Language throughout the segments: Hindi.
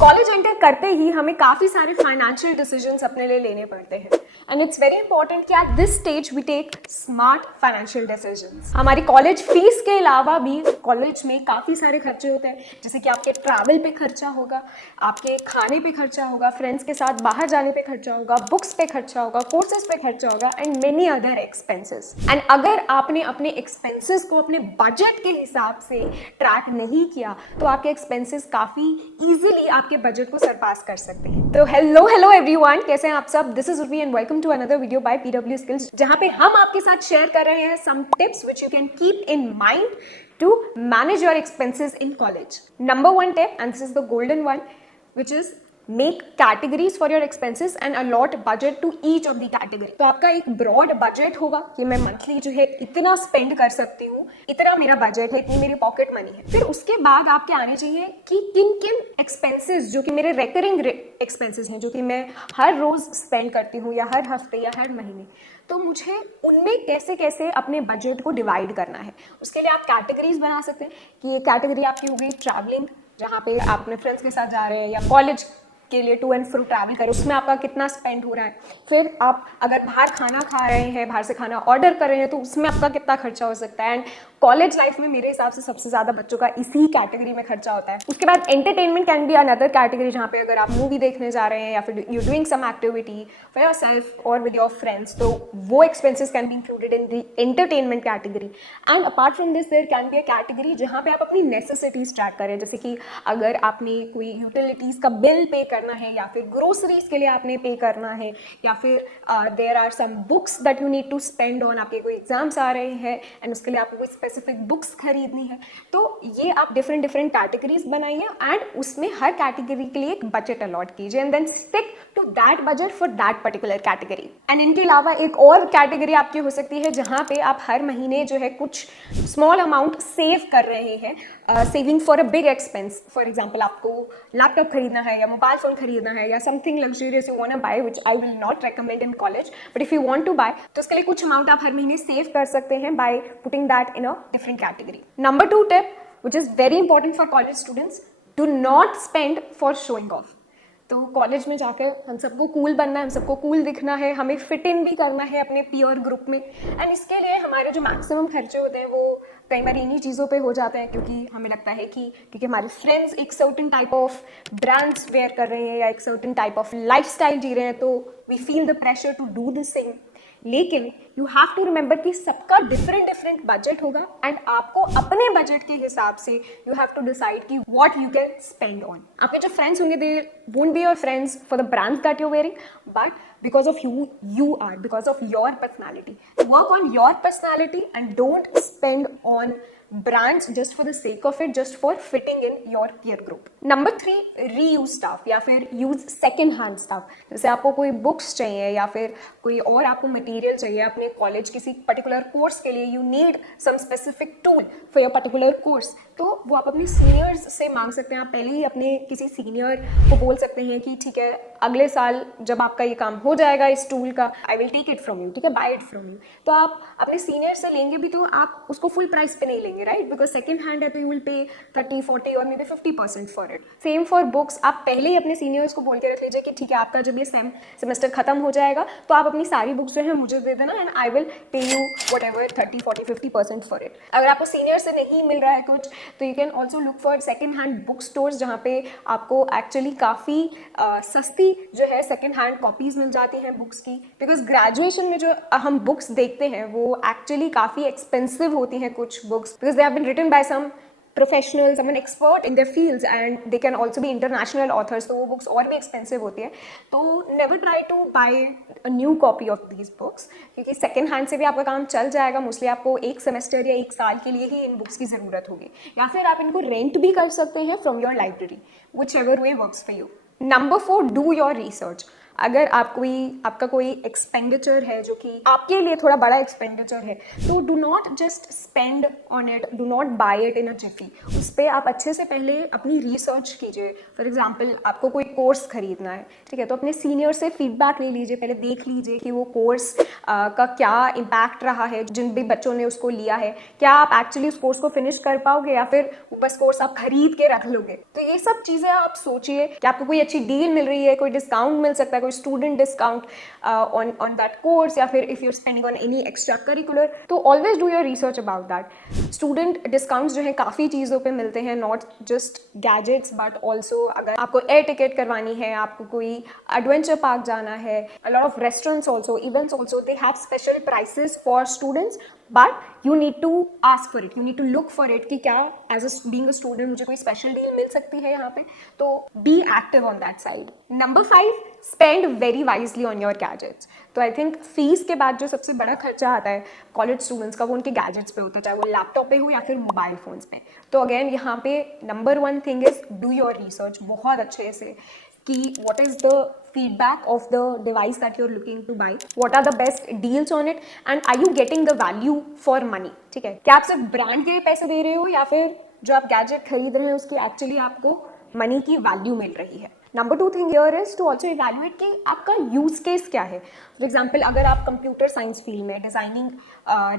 कॉलेज एंटर करते ही हमें काफ़ी सारे फाइनेंशियल डिसीजंस अपने लिए लेने पड़ते हैं एंड इट्स वेरी इंपॉर्टेंट कि at this stage we take smart financial decisions. हमारी कॉलेज फीस के अलावा भी कॉलेज में काफ़ी सारे खर्चे होते हैं, जैसे कि आपके ट्रैवल पे खर्चा होगा, आपके खाने पे खर्चा होगा, फ्रेंड्स के साथ बाहर जाने पे खर्चा होगा, बुक्स पे खर्चा होगा, कोर्सेज पे खर्चा होगा and many other expenses. And अगर आपने अपने एक्सपेंसेस को अपने बजट के हिसाब से ट्रैक नहीं किया तो आपके एक्सपेंसेस काफ़ी ईजिली आपके बजट को सरपास कर सकते हैं। तो हेलो एवरीवन, कैसे हैं आप सब? This is Urvi and welcome to another video by PW skills, जहां पे हम आपके साथ शेयर कर रहे हैं some tips which you can keep in mind to manage your expenses in college. Number one tip, and this is the golden one, which is make categories for your expenses and allot budget to each of the category. तो आपका एक broad budget होगा कि मैं monthly जो है इतना spend कर सकती हूँ, इतना मेरा budget है, इतनी मेरी pocket money है। फिर उसके बाद आपके आने चाहिए कि किन किन expenses जो कि मेरे recurring expenses हैं, जो कि मैं हर रोज spend करती हूँ या हर हफ्ते या हर महीने, तो मुझे उनमें कैसे कैसे अपने बजट को डिवाइड करना है। उसके लिए आप कैटेगरीज बना सकते हैं कि ये कैटेगरी आपकी हो गई ट्रैवलिंग, जहाँ पे आप अपने फ्रेंड्स के साथ जा रहे हैं, या कॉलेज के लिए टू एंड फ्रो ट्रैवल करें, उसमें आपका कितना स्पेंड हो रहा है। फिर आप अगर बाहर खाना खा रहे हैं, बाहर से खाना ऑर्डर कर रहे हैं, तो उसमें आपका कितना खर्चा हो सकता है। एंड कॉलेज लाइफ में मेरे हिसाब से सबसे ज़्यादा बच्चों का इसी कैटेगरी में खर्चा होता है। उसके बाद entertainment can be another category, जहाँ पे अगर आप मूवी देखने जा रहे हैं या फिर you doing some activity for yourself और विद योर फ्रेंड्स, तो वो expenses can be included in the entertainment category. And apart from this there can be a category जहाँ पे आप अपनी नेसेसिटीज ट्रैक करें, जैसे कि अगर आपने कोई यूटिलिटीज़ का बिल पे करना है, या फिर ग्रोसरीज के लिए आपने पे करना है, या फिर there are some books that you need to spend on, आपके कोई एग्जाम्स आ रहे हैं एंड उसके लिए आपको कोई स्पेसिफिक बुक्स खरीदनी है, तो ये आप डिफरेंट डिफरेंट कैटेगरीज बनाइए एंड उसमें हर कैटेगरी के लिए एक बजट अलॉट कीजिए and then stick to that budget for that particular category. And इनके अलावा एक और कैटेगरी आपकी हो सकती है जहाँ पे आप हर महीने जो है कुछ स्मॉल अमाउंट सेव कर रहे हैं, saving for a big expense. For example, आपको लैपटॉप खरीदना है या मोबाइल फोन खरीदना है या something luxurious you want to buy, which I will not recommend in college, but if you want to buy, तो उसके लिए कुछ अमाउंट आप हर महीने सेव कर सकते हैं by putting that in a different category. Number two tip which is very important for college students, do not spend for showing off. तो कॉलेज में जाकर हम सबको कूल बनना है, हम सबको कूल दिखना है, हमें फिट इन भी करना है अपने पीयर ग्रुप में। एंड इसके लिए हमारे जो मैक्सिमम खर्चे होते हैं वो कई बार इन्हीं चीज़ों पे हो जाते हैं, क्योंकि हमें लगता है कि क्योंकि हमारे फ्रेंड्स एक certain type of brands wear कर रहे हैं या एक सर्टेन टाइप ऑफ लाइफस्टाइल जी रहे हैं, तो we feel the pressure to do the same. लेकिन यू हैव टू रिमेंबर कि सबका डिफरेंट डिफरेंट बजट होगा एंड आपको अपने बजट के हिसाब से यू हैव टू डिसाइड कि what you can spend on. आपके जो फ्रेंड्स होंगे they won't be your friends for the brands that you wearing, but because of who you are, because of your personality. Work on your personality and don't spend on brands just for the sake of it, just for fitting in your peer group. Number 3, reuse stuff या फिर use second hand stuff। जैसे आपको कोई बुक्स चाहिए या फिर कोई और आपको मटेरियल चाहिए अपने कॉलेज किसी पर्टिकुलर कोर्स के लिए, you need some specific tool for your particular course, तो वो आप अपने सीनियर्स से मांग सकते हैं। आप पहले ही अपने किसी सीनियर को बोल सकते हैं कि ठीक है, अगले साल जब आपका ये काम हो जाएगा इस टूल का, I will take it from you, ठीक है, बाय इट फ्रॉम यू। तो आप अपने सीनियर से लेंगे भी तो आप उसको फुल प्राइस पे नहीं लेंगे, राइट, बिकॉज सेकंड हैंड है तो यू विल पे 30-40 और may be 50% for it. Same for books, आप पहले ही अपने सीनियर्स को बोल के रख लीजिए कि ठीक है, आपका जब ये सेमेस्टर खत्म हो जाएगा तो आप अपनी सारी बुक्स जो है मुझे दे देना and I will pay you what ever 30-40-50% for it. अगर आपको सीनियर से नहीं मिल रहा है कुछ, तो you can also look for second hand book stores, जहाँ पे आपको एक्चुअली काफ़ी सस्ती जो है सेकेंड हैंड कॉपीज़ मिल जाती हैं बुक्स की। बिकॉज ग्रेजुएशन में जो हम बुक्स देखते हैं वो एक्चुअली काफ़ी एक्सपेंसिव होती हैं कुछ books, because they have been written by some professional, someone expert in their fields and they can also be international authors, तो वो बुक्स और भी एक्सपेंसिव होती है। तो never try to buy a new copy of these books, क्योंकि सेकेंड हैंड से भी आपका काम चल जाएगा। मोस्टली आपको एक सेमेस्टर या एक साल के लिए ही इन बुक्स की ज़रूरत होगी, या फिर आप इनको रेंट भी कर सकते हैं from your library, whichever way works for you. Number 4, do your research. अगर आपका कोई एक्सपेंडिचर है जो कि आपके लिए थोड़ा बड़ा एक्सपेंडिचर है, तो do not just spend on it, do not buy it in a jiffy. उस पर आप अच्छे से पहले अपनी रिसर्च कीजिए। फॉर एग्जाम्पल आपको कोई कोर्स खरीदना है, ठीक है, तो अपने सीनियर से फीडबैक ले लीजिए, पहले देख लीजिए कि वो कोर्स का क्या इम्पैक्ट रहा है, जिन भी बच्चों ने उसको लिया है, क्या आप एक्चुअली उस कोर्स को फिनिश कर पाओगे या फिर बस कोर्स आप खरीद के रख लोगे। तो ये सब चीज़ें आप सोचिए कि आपको कोई अच्छी डील मिल रही है, कोई डिस्काउंट मिल सकता है, कोई student discount on that course, या फिर if you are spending on any extra curricular, तो always do your research about that. Student discounts जो है काफ़ी चीज़ों पे मिलते हैं, not just gadgets but also अगर आपको एयर टिकट करवानी है, आपको कोई एडवेंचर पार्क जाना है, a lot of restaurants also, events also, they have special prices for students, but you need to ask for it, you need to look for it कि क्या as a being a student मुझे कोई स्पेशल डील मिल सकती है यहाँ पे। तो be active on that side. Number 5, spend very wisely on your gadgets. तो आई थिंक फीस के बाद जो सबसे बड़ा खर्चा आता है कॉलेज स्टूडेंट्स का, वो उनके गैजेट्स पे होता है, चाहे वो लैपटॉप पे हो या फिर मोबाइल फोन्स पे। तो अगेन यहाँ पे number 1 thing is do your research बहुत अच्छे से कि what is the feedback of the device that you're looking to buy, what are the best deals on it, and are you getting the value for money। ठीक है, क्या आप सिर्फ ब्रांड के पैसे दे रहे हो या फिर जो आप गैजेट खरीद रहे हैं उसकी एक्चुअली आपको मनी की वैल्यू मिल रही है। Number 2 thing here is to also evaluate कि आपका यूज केस क्या है। फॉर एग्जाम्पल अगर आप कंप्यूटर साइंस फील्ड में डिजाइनिंग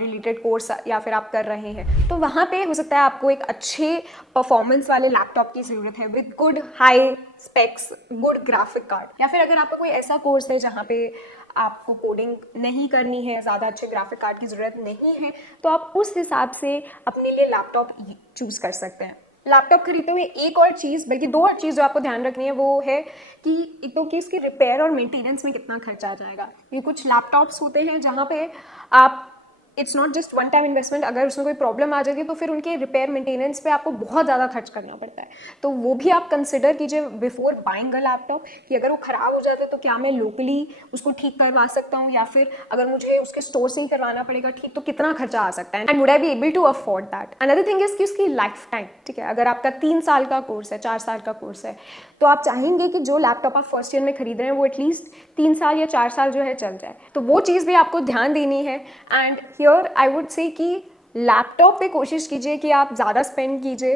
रिलेटेड कोर्स या फिर आप कर रहे हैं, तो वहाँ पे हो सकता है आपको एक अच्छे परफॉर्मेंस वाले लैपटॉप की ज़रूरत है with good high specs, good graphic card. या फिर अगर आपका कोई ऐसा कोर्स है जहाँ पे आपको कोडिंग नहीं करनी है, ज़्यादा अच्छे ग्राफिक कार्ड की ज़रूरत नहीं है, तो आप उस हिसाब से अपने लिए लैपटॉप चूज़ कर सकते हैं। लैपटॉप खरीदते हुए एक और चीज़, बल्कि 2 और चीज़ जो आपको ध्यान रखनी है, वो है कि एक तो कि इसके रिपेयर और मेंटेनेंस में कितना खर्चा आ जाएगा। ये कुछ लैपटॉप्स होते हैं जहाँ पे आप it's not just one time investment, अगर उसमें कोई प्रॉब्लम आ जाती है तो फिर उनके रिपेयर मेंटेनेंस पे आपको बहुत ज़्यादा खर्च करना पड़ता है। तो वो भी आप कंसिडर कीजिए बिफोर बाइंग अ लैपटॉप कि अगर वो ख़राब हो जाता है तो क्या मैं लोकली उसको ठीक करवा सकता हूँ, या फिर अगर मुझे उसके स्टोर से ही करवाना पड़ेगा ठीक, तो कितना खर्चा आ सकता है, and would I be able to afford that. Another thing is कि उसकी लाइफ टाइम, ठीक है, अगर आपका 3 साल का कोर्स है, 4 साल का कोर्स है, तो आप चाहेंगे कि जो लैपटॉप आप फर्स्ट ईयर में खरीद रहे हैं वो एटलीस्ट 3 साल या 4 साल जो है चल जाए। तो वो चीज़ भी आपको ध्यान देनी है। And here I would say कि लैपटॉप पे कोशिश कीजिए कि आप ज़्यादा स्पेंड कीजिए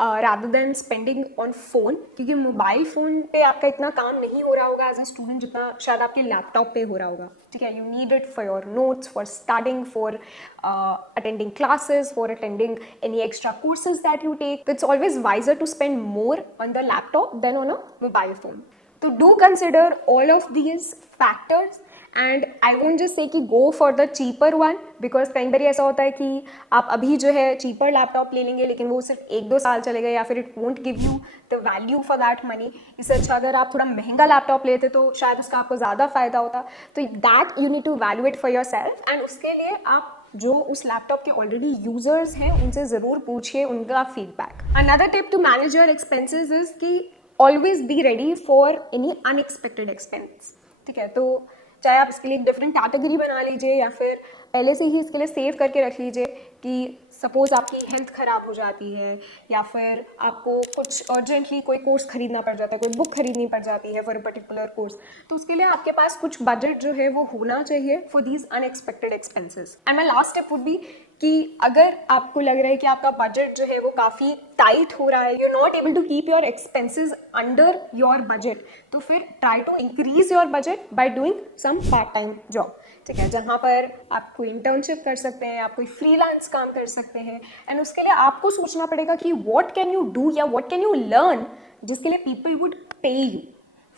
rather than spending on phone, क्योंकि मोबाइल फ़ोन पे आपका इतना काम नहीं हो रहा होगा एज अ स्टूडेंट जितना शायद आपके लैपटॉप पे हो रहा होगा। ठीक है, you need it for your notes, for studying, for attending classes, for attending any extra courses that you take. It's always wiser to spend more on the laptop than on a mobile phone. तो do consider all of these factors and I won't just say कि go for the cheaper one, because कई बार ऐसा होता है कि आप अभी जो है चीपर लैपटॉप ले लेंगे लेकिन वो सिर्फ 1-2 साल चलेगा या फिर it won't give you the value for that money. इससे अच्छा अगर आप थोड़ा महंगा लैपटॉप लेते तो शायद उसका आपको ज़्यादा फायदा होता। तो that you need to evaluate for yourself, and उसके लिए आप जो उस लैपटॉप के ऑलरेडी यूजर्स हैं उनसे ज़रूर पूछिए उनका feedback. Another tip to manage your expenses is कि always be ready for any unexpected expense. ठीक है, तो चाहे आप इसके लिए एक डिफरेंट कैटेगरी बना लीजिए या फिर पहले से ही इसके लिए सेव करके रख लीजिए कि सपोज आपकी हेल्थ ख़राब हो जाती है या फिर आपको कुछ अर्जेंटली कोई कोर्स खरीदना पड़ जाता है, कोई बुक खरीदनी पड़ जाती है फॉर अ पर्टिकुलर कोर्स, तो उसके लिए आपके पास कुछ बजट जो है वो होना चाहिए for these unexpected expenses. And my last tip would be कि अगर आपको लग रहा है कि आपका बजट जो है वो काफ़ी टाइट हो रहा है, you not able to keep your expenses under your budget, तो फिर try to increase your budget by doing some part time job. ठीक है, जहाँ पर आप कोई इंटर्नशिप कर सकते हैं, आप कोई फ्रीलांस काम कर सकते हैं, एंड उसके लिए आपको सोचना पड़ेगा कि व्हाट कैन यू डू या व्हाट कैन यू लर्न जिसके लिए पीपल वुड पे you.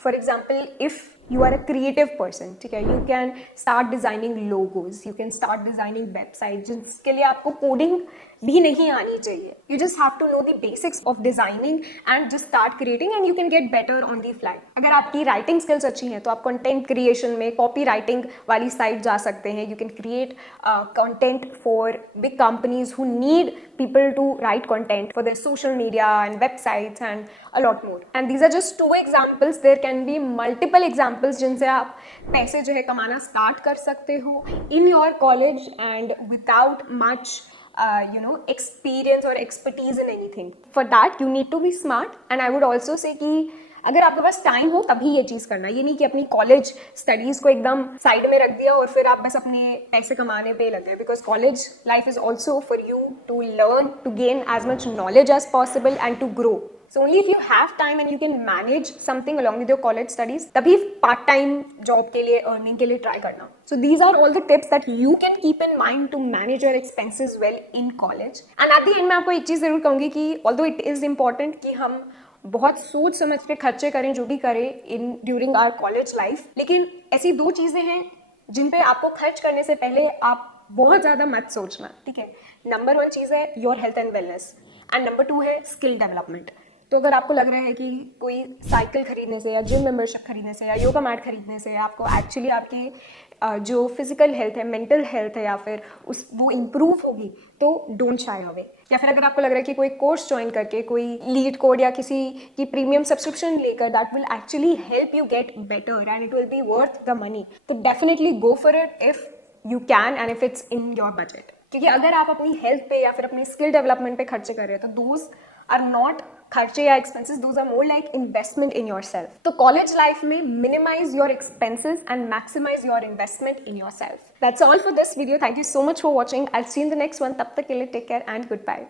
For example if you are a creative person, ठीक है, you can start designing logos, you can start designing websites जिसके लिए आपको कोडिंग भी नहीं आनी चाहिए, you just have to know the basics of designing and just start creating and you can get better on the fly। अगर आपकी राइटिंग स्किल्स अच्छी हैं तो आप कंटेंट क्रिएशन में कॉपी राइटिंग वाली साइट जा सकते हैं। you can create content for big companies who need people to write content for their social media and websites and a lot more, and these are just 2 examples, there can be multiple examples जिनसे आप पैसे जो है कमाना स्टार्ट कर सकते हो in your college and without much experience or expertise in anything. For that you need to be smart, and I would also say कि अगर आपके पास टाइम हो तभी ये चीज़ करना, ये नहीं कि अपनी कॉलेज स्टडीज़ को एकदम साइड में रख दिया और फिर आप बस अपने पैसे कमाने पे लगे, because college life is also for you to learn, to gain as much knowledge as possible and to grow. So only if you have time and you can manage something along with your college studies, तभी part time job के लिए, earning के लिए try करना. So these are all the tips that you can keep in mind to manage your expenses well in college. And at the end मैं आपको एक चीज़ ज़रूर कहूँगी कि although it is important कि हम बहुत सोच समझ के खर्चे करें जो भी करें in during our college life, लेकिन ऐसी दो चीज़ें हैं जिन पे आपको खर्च करने से पहले आप बहुत ज़्यादा मत सोचना, ठीक है. नंबर 1 चीज़ है your health and wellness, and number 2 है स्किल डेवलपमेंट. तो अगर आपको लग रहा है कि कोई साइकिल खरीदने से या जिम मेंबरशिप खरीदने से या योगा मैट खरीदने से आपको एक्चुअली आपकी जो फिजिकल हेल्थ है, मेंटल हेल्थ है या फिर वो इम्प्रूव होगी, तो डोंट शाय अवे. या फिर अगर आपको लग रहा है कि कोई कोर्स ज्वाइन करके, कोई लीड कोड या किसी की प्रीमियम सब्सक्रिप्शन लेकर that will actually help you get better and it will be worth the money, तो definitely go for it if you can and if it's in your budget. क्योंकि अगर आप अपनी हेल्थ पे या फिर अपनी स्किल डेवलपमेंट पे खर्चे कर रहे हो तो दोज आर नॉट खर्चे या expenses, those are more like investment in yourself. तो कॉलेज लाइफ में minimise your expenses and maximise your investment in yourself. That's all for this video. Thank you so much for watching. I see in the next one. तब तक के लिए take care and good bye.